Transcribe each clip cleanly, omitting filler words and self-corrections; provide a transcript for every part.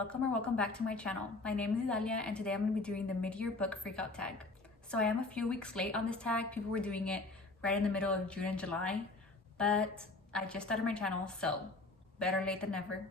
welcome or welcome back to my channel. My name is Idalia and today I'm going to be doing the mid-year book Freakout tag. So I am a few weeks late on this tag. People were doing it right in the middle of June and July, but I just started my channel, so better late than never.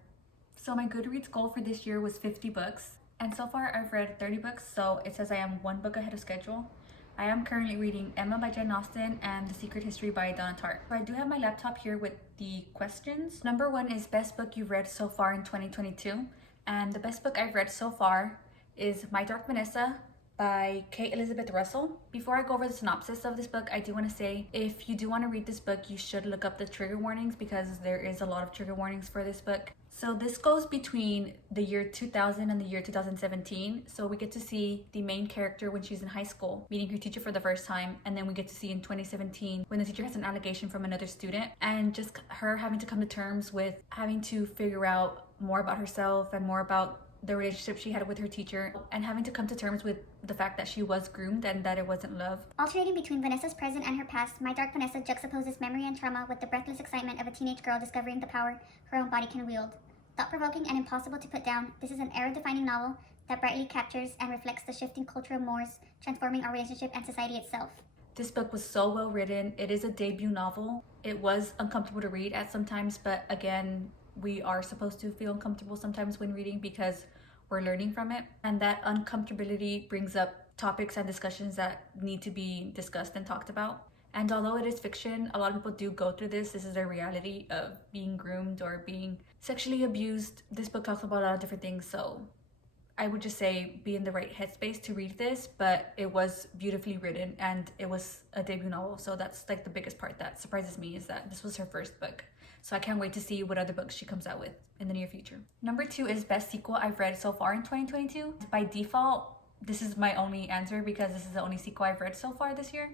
So my Goodreads goal for this year was 50 books, and so far I've read 30 books, so it says I am one book ahead of schedule. I am currently reading Emma by Jane Austen and The Secret History by Donna Tartt. So I do have my laptop here with the questions. Number one is best book you've read so far in 2022. And the best book I've read so far is My Dark Vanessa by Kate Elizabeth Russell. Before I go over the synopsis of this book, I do want to say if you do want to read this book, you should look up the trigger warnings because there is a lot of trigger warnings for this book. So this goes between the year 2000 and the year 2017. So we get to see the main character when she's in high school, meeting her teacher for the first time. And then we get to see in 2017 when the teacher has an allegation from another student and just her having to come to terms with having to figure out more about herself and more about the relationship she had with her teacher and having to come to terms with the fact that she was groomed and that it wasn't love. Alternating between Vanessa's present and her past, My Dark Vanessa juxtaposes memory and trauma with the breathless excitement of a teenage girl discovering the power her own body can wield. Thought-provoking and impossible to put down, this is an era-defining novel that brightly captures and reflects the shifting cultural mores transforming our relationship and society itself. This book was so well written. It is a debut novel. It was uncomfortable to read at some times, but again, we are supposed to feel uncomfortable sometimes when reading because we're learning from it. And that uncomfortability brings up topics and discussions that need to be discussed and talked about. And although it is fiction, a lot of people do go through this. This is their reality of being groomed or being sexually abused. This book talks about a lot of different things, so I would just say be in the right headspace to read this, but it was beautifully written and it was a debut novel. So that's like the biggest part that surprises me is that this was her first book. So I can't wait to see what other books she comes out with in the near future. Number two is best sequel I've read so far in 2022. By default, this is my only answer because this is the only sequel I've read so far this year,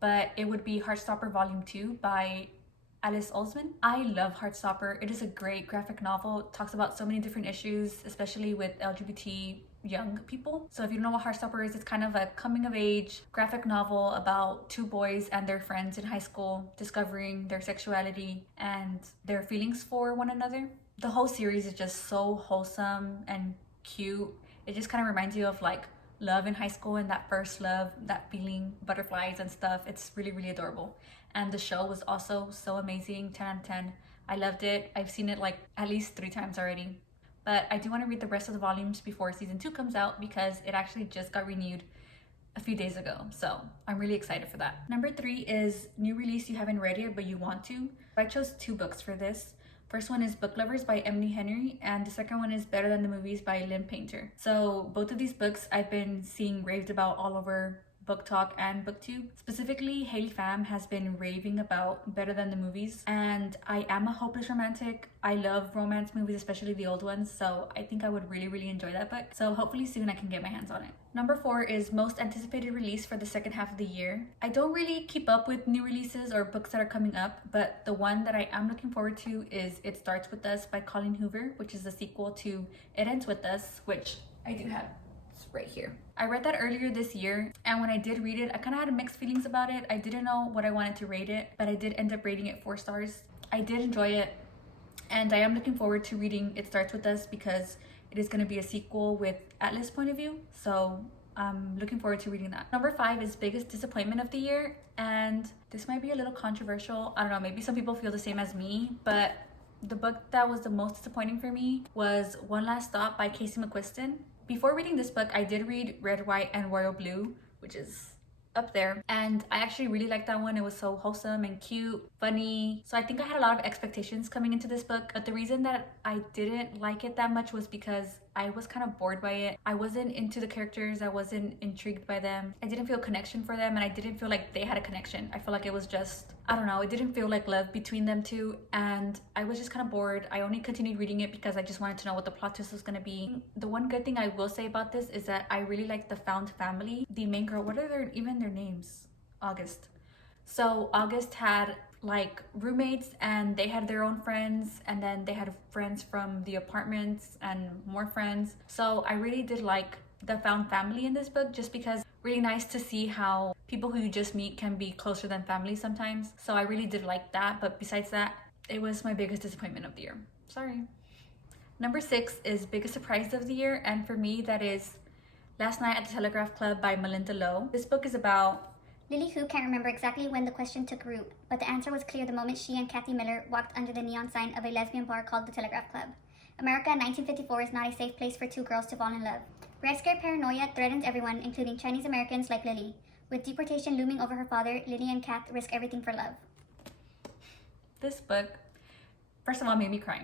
but it would be Heartstopper Volume 2 by Alice Oseman. I love Heartstopper. It is a great graphic novel. It talks about so many different issues, especially with LGBT young people. So if you don't know what Heartstopper is, it's kind of a coming of age graphic novel about two boys and their friends in high school discovering their sexuality and their feelings for one another. The whole series is just so wholesome and cute. It just kind of reminds you of like love in high school and that first love, that feeling, butterflies and stuff. It's really, really adorable. And the show was also so amazing, 10 out of 10. I loved it. I've seen it like at least 3 times already. But I do want to read the rest of the volumes before season 2 comes out because it actually just got renewed a few days ago. So I'm really excited for that. Number 3 is new release you haven't read yet but you want to. I chose 2 books for this. First one is Book Lovers by Emily Henry, and the second one is Better Than the Movies by Lynn Painter. So both of these books I've been seeing raved about all over Book Talk and BookTube. Specifically, Haley Pham has been raving about Better Than the Movies, and I am a hopeless romantic. I love romance movies, especially the old ones, so I think I would really, really enjoy that book. So hopefully soon I can get my hands on it. Number 4 is most anticipated release for the second half of the year. I don't really keep up with new releases or books that are coming up, but the one that I am looking forward to is It Starts With Us by Colleen Hoover, which is the sequel to It Ends With Us, which I do have. It's right here. I read that earlier this year, and when I did read it, I kind of had mixed feelings about it. I didn't know what I wanted to rate it, but I did end up rating it 4 stars. I did enjoy it, and I am looking forward to reading It Starts With Us because it is going to be a sequel with Atlas' point of view, so I'm looking forward to reading that. Number 5 is biggest disappointment of the year, and this might be a little controversial. I don't know, maybe some people feel the same as me, but the book that was the most disappointing for me was One Last Stop by Casey McQuiston. Before reading this book, I did read Red, White, and Royal Blue, which is up there, and I actually really liked that one. It was so wholesome and cute, funny. So I think I had a lot of expectations coming into this book, but the reason that I didn't like it that much was because I was kind of bored by it. I wasn't into the characters. I wasn't intrigued by them. I didn't feel connection for them, and I didn't feel like they had a connection. I feel like it was just, I don't know, it didn't feel like love between them two, and I was just kind of bored. I only continued reading it because I just wanted to know what the plot twist was going to be. The one good thing I will say about this is that I really like the found family. The main girl, what are their names? August. So August had like roommates and they had their own friends, and then they had friends from the apartments and more friends. So I really did like the found family in this book, just because really nice to see how people who you just meet can be closer than family sometimes. So I really did like that, but besides that, it was my biggest disappointment of the year. Sorry. Number 6 is Biggest Surprise of the Year, and for me that is Last Night at the Telegraph Club by Melinda Lowe. This book is about Lily Who can't remember exactly when the question took root, but the answer was clear the moment she and Kathy Miller walked under the neon sign of a lesbian bar called the Telegraph Club. America in 1954 is not a safe place for two girls to fall in love. Red Scare paranoia threatens everyone, including Chinese Americans like Lily. With deportation looming over her father, Lily and Kath risk everything for love. this book. First of all, made me cry.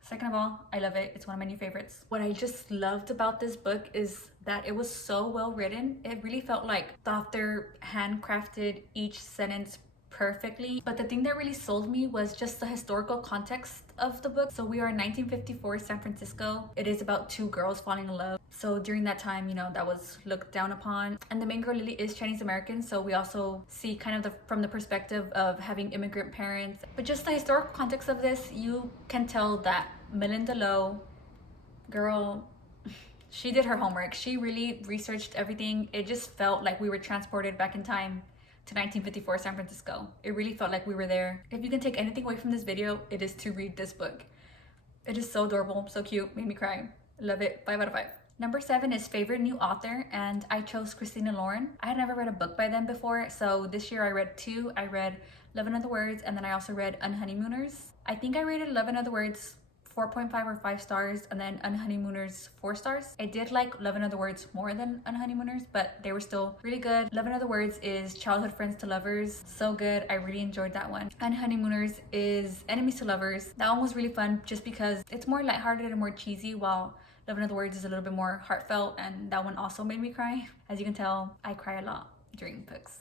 Second of all, I love it. It's one of my new favorites. What I just loved about this book is that it was so well written. It really felt like the author handcrafted each sentence perfectly. But the thing that really sold me was just the historical context of the book. So we are in 1954 San Francisco. It is about two girls falling in love. So during that time, that was looked down upon. And the main girl, Lily, is Chinese American. So we also see kind of from the perspective of having immigrant parents. But just the historical context of this, you can tell that Melinda Lowe, girl, she did her homework. She really researched everything. It just felt like we were transported back in time to 1954 San Francisco. It really felt like we were there. If you can take anything away from this video, it is to read this book. It is so adorable, so cute, made me cry. Love it, 5 out of 5. Number 7 is favorite new author, and I chose Christina Lauren. I had never read a book by them before, so this year I read 2. I read Love in Other Words, and then I also read Unhoneymooners. I think I rated Love in Other Words 4.5 or 5 stars, and then Unhoneymooners 4 stars. I did like Love in Other Words more than Unhoneymooners, but they were still really good. Love in Other Words is childhood friends to lovers. So good. I really enjoyed that one. Unhoneymooners is enemies to lovers. That one was really fun just because it's more lighthearted and more cheesy, while Love in Other Words is a little bit more heartfelt, and that one also made me cry. As you can tell, I cry a lot during books.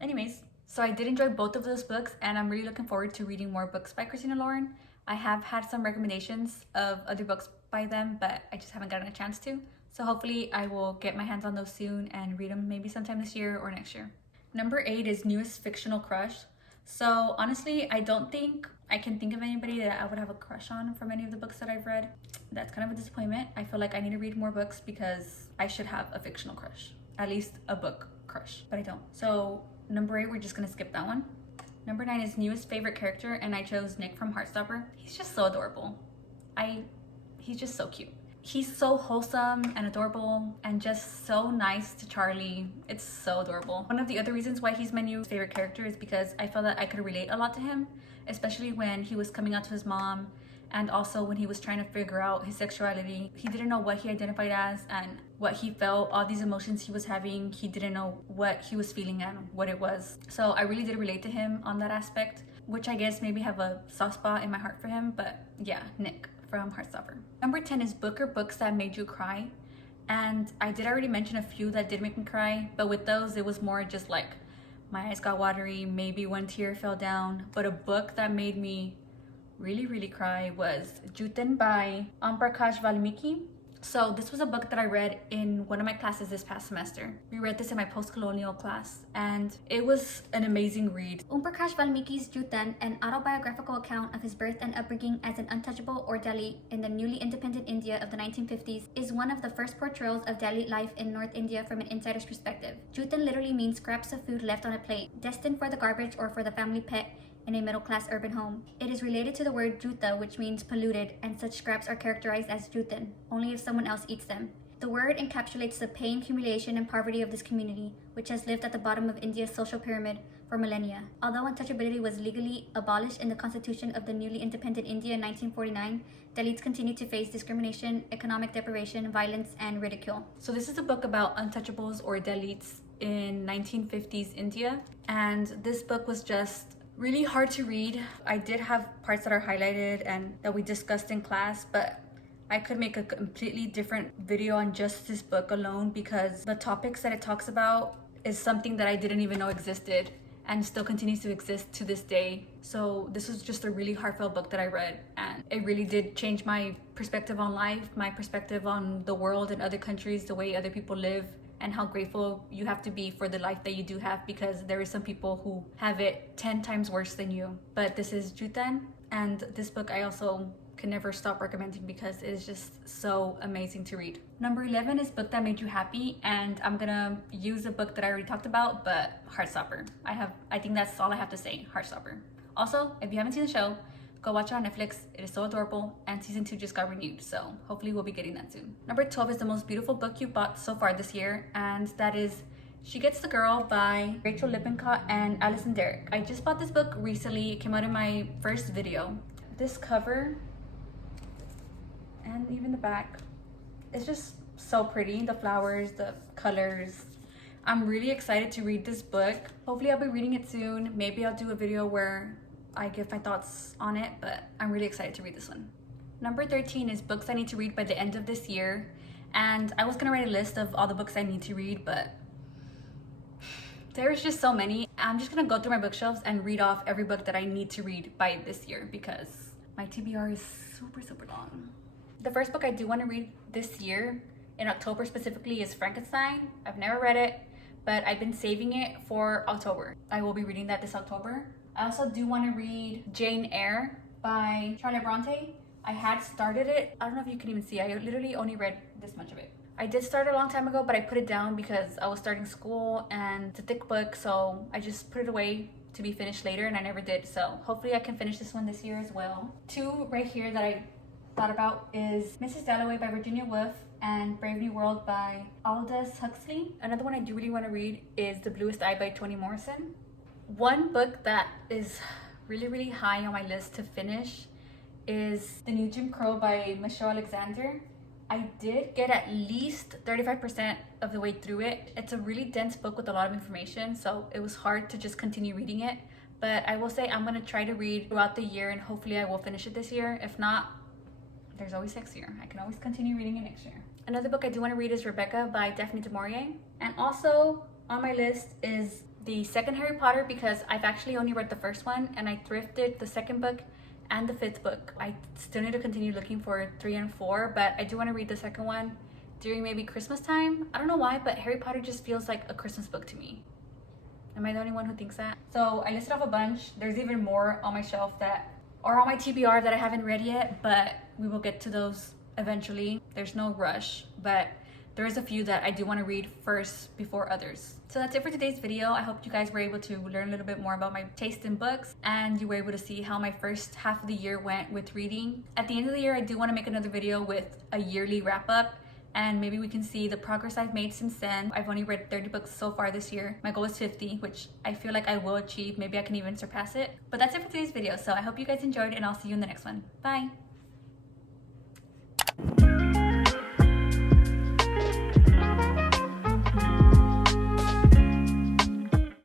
Anyways, so I did enjoy both of those books, and I'm really looking forward to reading more books by Christina Lauren. I have had some recommendations of other books by them, but I just haven't gotten a chance to. So hopefully I will get my hands on those soon and read them maybe sometime this year or next year. Number 8 is Newest Fictional Crush. So honestly, I don't think I can think of anybody that I would have a crush on from any of the books that I've read. That's kind of a disappointment. I feel like I need to read more books because I should have a fictional crush. At least a book crush, but I don't. So number 8, we're just gonna skip that one. Number 9 is newest favorite character, and I chose Nick from Heartstopper. He's just so adorable. He's just so cute. He's so wholesome and adorable and just so nice to Charlie. It's so adorable. One of the other reasons why he's my new favorite character is because I felt that I could relate a lot to him, especially when he was coming out to his mom, and also when he was trying to figure out his sexuality. He didn't know what he identified as and what he felt, all these emotions he was having. He didn't know what he was feeling and what it was. So I really did relate to him on that aspect, which I guess maybe have a soft spot in my heart for him. But yeah, Nick from Heartstopper. Number 10 is book or books that made you cry. And I did already mention a few that did make me cry, but with those it was more just like my eyes got watery, maybe one tear fell down. But a book that made me really cry was Juten by Om Prakash Valmiki. So this was a book that I read in one of my classes this past semester. We read this in my post-colonial class, and it was an amazing read. Om Prakash Valmiki's Jutan, an autobiographical account of his birth and upbringing as an untouchable or Dalit in the newly independent India of the 1950s, is one of the first portrayals of Dalit life in North India from an insider's perspective. Jutan literally means scraps of food left on a plate, destined for the garbage or for the family pet in a middle-class urban home. It is related to the word juta, which means polluted, and such scraps are characterized as jutan, only if someone else eats them. The word encapsulates the pain, humiliation, and poverty of this community, which has lived at the bottom of India's social pyramid for millennia. Although untouchability was legally abolished in the constitution of the newly independent India in 1949, Dalits continue to face discrimination, economic deprivation, violence, and ridicule. So this is a book about untouchables or Dalits in 1950s India, and this book was just really hard to read. I did have parts that are highlighted and that we discussed in class, but I could make a completely different video on just this book alone because the topics that it talks about is something that I didn't even know existed and still continues to exist to this day. So this was just a really heartfelt book that I read, and it really did change my perspective on life, my perspective on the world and other countries, the way other people live, and how grateful you have to be for the life that you do have, because there is some people who have it 10 times worse than you. But this is Jutan, and this book I also can never stop recommending because it is just so amazing to read. Number 11 is book that made you happy, and I'm gonna use a book that I already talked about, but Heartstopper. I think that's all I have to say, Heartstopper. Also, if you haven't seen the show, Go watch it on Netflix. It is so adorable, and season 2 just got renewed, so hopefully we'll be getting that soon. Number 12 is the most beautiful book you bought so far this year, and that is She Gets the Girl by Rachel Lippincott and Allison Derrick. I just bought this book recently. It came out in my first video. This cover and even the back, it's just so pretty. The flowers, the colors. I'm really excited to read this book. Hopefully I'll be reading it soon. Maybe I'll do a video where I give my thoughts on it, but I'm really excited to read this one. Number 13 is books I need to read by the end of this year. And I was gonna write a list of all the books I need to read, but there's just so many. I'm just gonna go through my bookshelves and read off every book that I need to read by this year because my TBR is super long. The first book I do want to read this year, in October specifically, is Frankenstein. I've never read it, but I've been saving it for October. I will be reading that this October. I also do want to read Jane Eyre by Charlotte Bronte. I had started it. I don't know if you can even see. I literally only read this much of it. I did start a long time ago, but I put it down because I was starting school and it's a thick book, so I just put it away to be finished later, and I never did. So hopefully I can finish this one this year as well. Two right here that I thought about is Mrs. Dalloway by Virginia Woolf and Brave New World by Aldous Huxley. Another one I do really want to read is The Bluest Eye by Toni Morrison. One book that is really high on my list to finish is The New Jim Crow by Michelle Alexander. I did get at least 35% of the way through it. It's a really dense book with a lot of information, so it was hard to just continue reading it. But I will say I'm gonna try to read throughout the year, and hopefully I will finish it this year. If not, there's always next year. I can always continue reading it next year. Another book I do want to read is Rebecca by Daphne du Maurier. And also on my list is the second Harry Potter, because I've actually only read the first one and I thrifted the second book and the fifth book. I still need to continue looking for 3 and 4, but I do want to read the second one during maybe Christmas time. I don't know why, but Harry Potter just feels like a Christmas book to me. Am I the only one who thinks that? So I listed off a bunch. There's even more on my shelf that are on my TBR that I haven't read yet, but we will get to those eventually. There's no rush, but there is a few that I do want to read first before others. So that's it for today's video. I hope you guys were able to learn a little bit more about my taste in books, and you were able to see how my first half of the year went with reading. At the end of the year, I do want to make another video with a yearly wrap up, and maybe we can see the progress I've made since then. I've only read 30 books so far this year. My goal is 50, which I feel like I will achieve. Maybe I can even surpass it. But that's it for today's video. So I hope you guys enjoyed, and I'll see you in the next one. Bye.